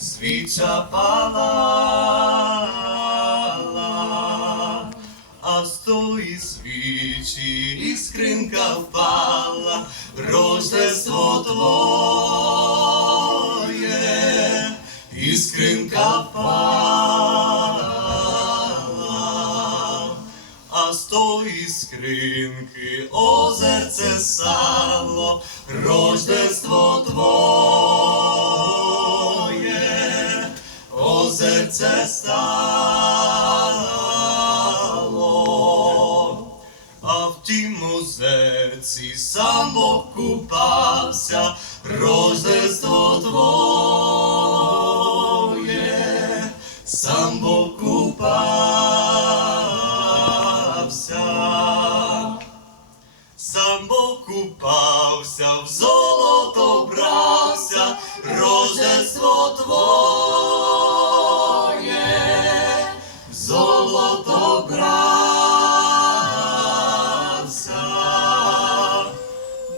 свіча палала, а з тої свічі іскринка впала, Рождество твоє, іскринка впала, а з тої скринки озерце сало, озерце стало, а в тім озерці сам Бог купався, Рождество твоє, сам Бог купався. Сам Бог купався, в золото брався, Рождество твоє, золото брався,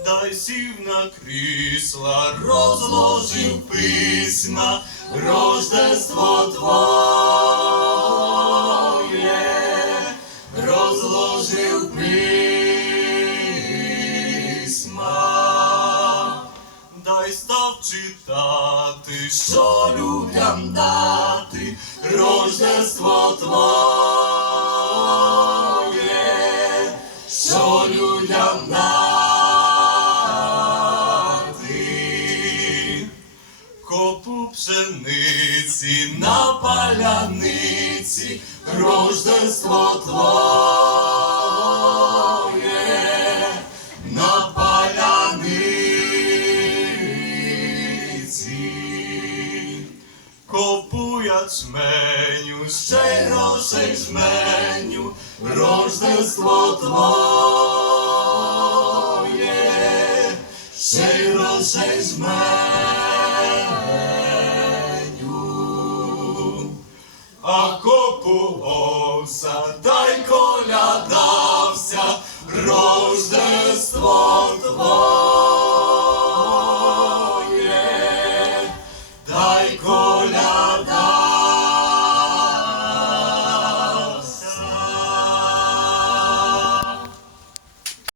дай сів на крісла, розложив письма, Рождество твоє, розложив письма, дай став читати, що людям дати, Рождество твоє, Копу пшениці на паляниці, Рождество твоє, на паляниці. Копу ячменю, ще й грошей жменю, Рождество твоє, ще й грошей жменю. Копулося, та й колядався, Рождество твоє, дай колядався.